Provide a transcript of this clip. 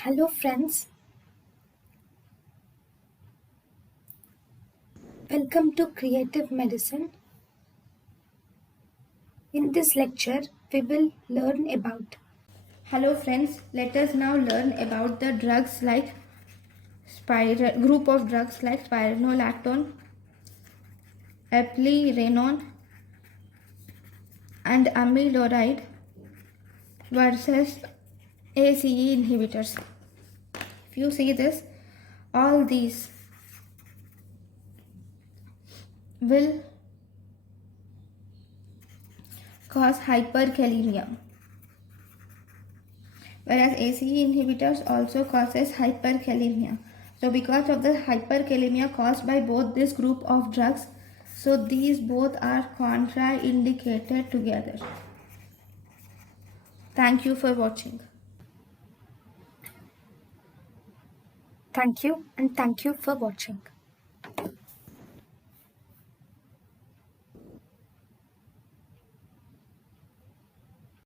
Hello friends, welcome to Creative Medicine. In this lecture, we will learn about. Hello friends, let us now learn about the drugs like group of drugs like spironolactone, eplerenone and amiloride versus ACE inhibitors. If you see this, all these will cause hyperkalemia, whereas ACE inhibitors also causes hyperkalemia. So because of the hyperkalemia caused by both this group of drugs, so these both are contraindicated together. Thank you for watching. Thank you and thank you for watching.